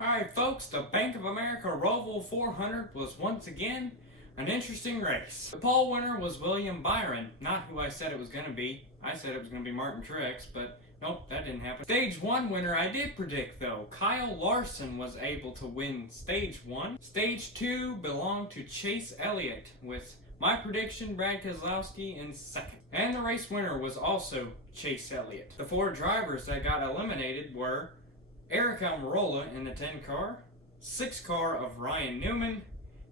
Alright folks, the Bank of America Roval 400 was once again an interesting race. The pole winner was William Byron, not who I said it was going to be. I said it was going to be Martin Truex, but nope, that didn't happen. Stage 1 winner I did predict though. Kyle Larson was able to win Stage 1. Stage 2 belonged to Chase Elliott, with my prediction Brad Keselowski in second. And the race winner was also Chase Elliott. The 4 drivers that got eliminated were Aric Almirola in the 10 car, 6 car of Ryan Newman,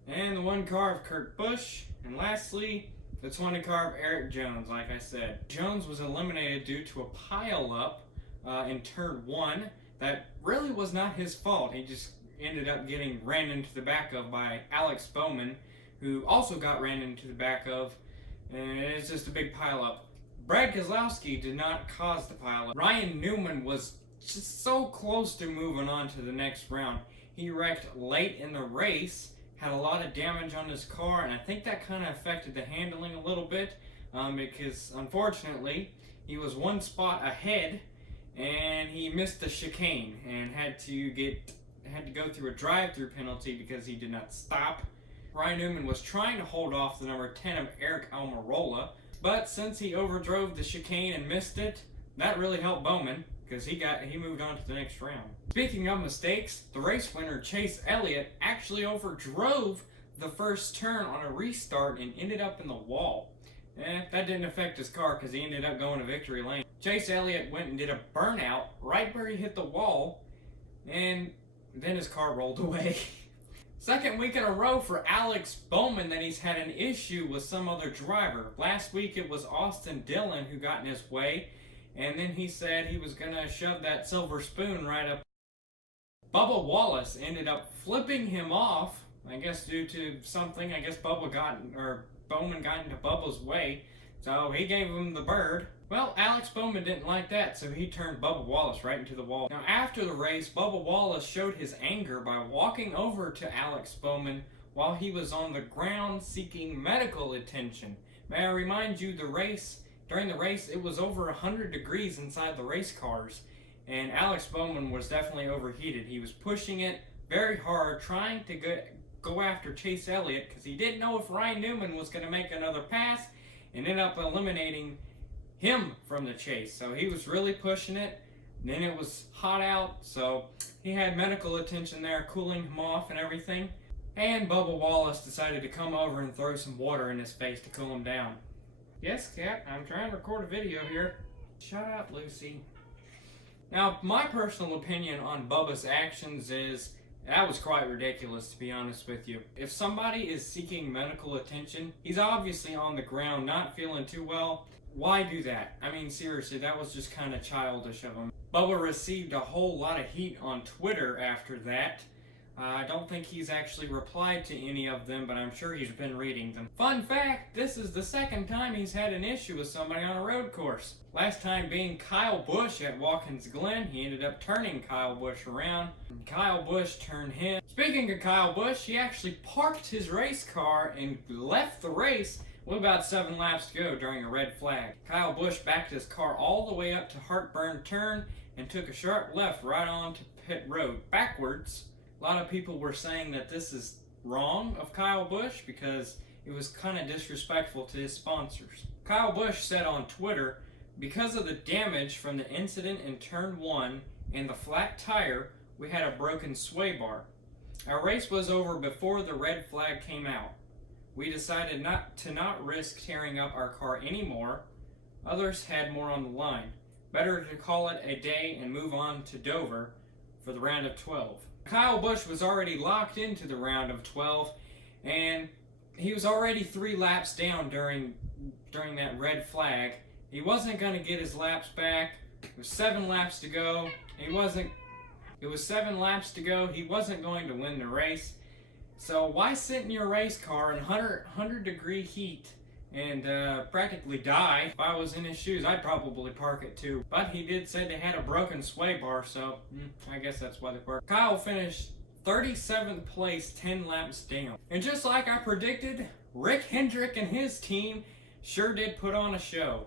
and the 1 car of Kurt Busch, and lastly, the 20 car of Erik Jones, like I said. Jones was eliminated due to a pile-up in turn 1 that really was not his fault. He just ended up getting ran into the back of by Alex Bowman, who also got ran into the back of, and it's just a big pile-up. Brad Keselowski did not cause the pile-up. Ryan Newman was just so close to moving on to the next round. He wrecked late in the race, had a lot of damage on his car, and I think that kind of affected the handling a little bit because unfortunately he was 1 spot ahead and he missed the chicane and had to go through a drive-through penalty because he did not stop. Ryan Newman was trying to hold off the number 10 of Aric Almirola, but since he overdrove the chicane and missed it, that really helped Bowman, because he moved on to the next round. Speaking of mistakes, the race winner Chase Elliott actually overdrove the first turn on a restart and ended up in the wall. That didn't affect his car because he ended up going to victory lane. Chase Elliott went and did a burnout right where he hit the wall, and then his car rolled away. Second week in a row for Alex Bowman that he's had an issue with some other driver. Last week it was Austin Dillon who got in his way, and then he said he was going to shove that silver spoon right up. Bubba Wallace ended up flipping him off, I guess due to something. I guess Bowman got into Bubba's way, so he gave him the bird. Well, Alex Bowman didn't like that, so he turned Bubba Wallace right into the wall. Now, after the race, Bubba Wallace showed his anger by walking over to Alex Bowman while he was on the ground seeking medical attention. May I remind you, during the race, it was over 100 degrees inside the race cars, and Alex Bowman was definitely overheated. He was pushing it very hard, trying to go after Chase Elliott, because he didn't know if Ryan Newman was going to make another pass and end up eliminating him from the chase. So he was really pushing it. Then it was hot out, so he had medical attention there, cooling him off and everything. And Bubba Wallace decided to come over and throw some water in his face to cool him down. Yes, Cat, I'm trying to record a video here. Shut up, Lucy. Now, my personal opinion on Bubba's actions is that was quite ridiculous, to be honest with you. If somebody is seeking medical attention, he's obviously on the ground, not feeling too well. Why do that? I mean, seriously, that was just kind of childish of him. Bubba received a whole lot of heat on Twitter after that. I don't think he's actually replied to any of them, but I'm sure he's been reading them. Fun fact, this is the second time he's had an issue with somebody on a road course. Last time being Kyle Busch at Watkins Glen. He ended up turning Kyle Busch around, and Kyle Busch turned him. Speaking of Kyle Busch, he actually parked his race car and left the race with about 7 laps to go during a red flag. Kyle Busch backed his car all the way up to Heartburn Turn and took a sharp left right onto pit road backwards. A lot of people were saying that this is wrong of Kyle Busch because it was kind of disrespectful to his sponsors. Kyle Busch said on Twitter, because of the damage from the incident in turn 1 and the flat tire, we had a broken sway bar. Our race was over before the red flag came out. We decided not to risk tearing up our car anymore. Others had more on the line. Better to call it a day and move on to Dover for the round of 12. Kyle Busch was already locked into the round of 12, and he was already 3 laps down during that red flag. He wasn't going to get his laps back. It was 7 laps to go. It was 7 laps to go. He wasn't going to win the race. So why sit in your race car in 100 degree heat and practically die? If I was in his shoes, I'd probably park it too. But he did say they had a broken sway bar, so I guess that's why they parked. Kyle finished 37th place, 10 laps down. And just like I predicted, Rick Hendrick and his team sure did put on a show.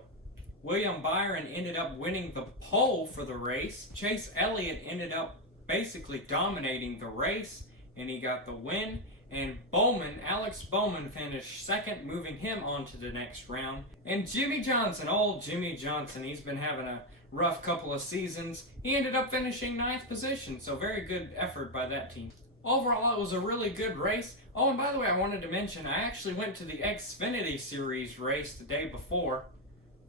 William Byron ended up winning the pole for the race. Chase Elliott ended up basically dominating the race, and he got the win. And Bowman, Alex Bowman, finished second, moving him on to the next round. And Jimmy Johnson, old Jimmy Johnson, he's been having a rough couple of seasons. He ended up finishing 9th position, so very good effort by that team. Overall, it was a really good race. Oh, and by the way, I wanted to mention, I actually went to the Xfinity Series race the day before.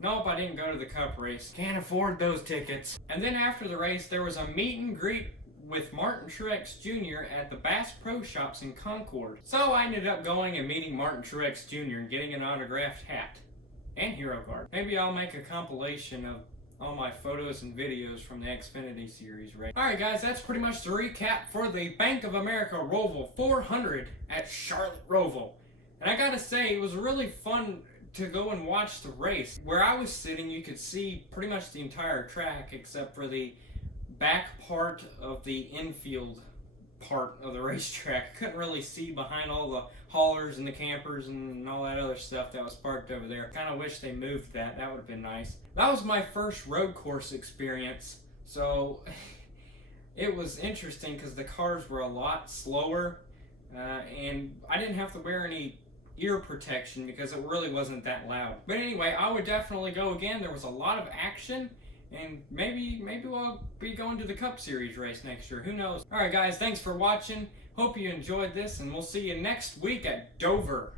Nope, I didn't go to the Cup race. Can't afford those tickets. And then after the race, there was a meet and greet with Martin Truex Jr. at the Bass Pro Shops in Concord. So I ended up going and meeting Martin Truex Jr. and getting an autographed hat and hero card. Maybe I'll make a compilation of all my photos and videos from the Xfinity Series race. Alright guys, that's pretty much the recap for the Bank of America Roval 400 at Charlotte Roval. And I gotta say, it was really fun to go and watch the race. Where I was sitting, you could see pretty much the entire track except for the back part of the infield part of the racetrack. Couldn't really see behind all the haulers and the campers and all that other stuff that was parked over there. Kind of wish they moved that. That would have been nice. That was my first road course experience, so it was interesting because the cars were a lot slower, and I didn't have to wear any ear protection because it really wasn't that loud. But anyway, I would definitely go again. There was a lot of action, and maybe we'll be going to the Cup Series race next year. Who knows? Alright guys, thanks for watching. Hope you enjoyed this, and we'll see you next week at Dover.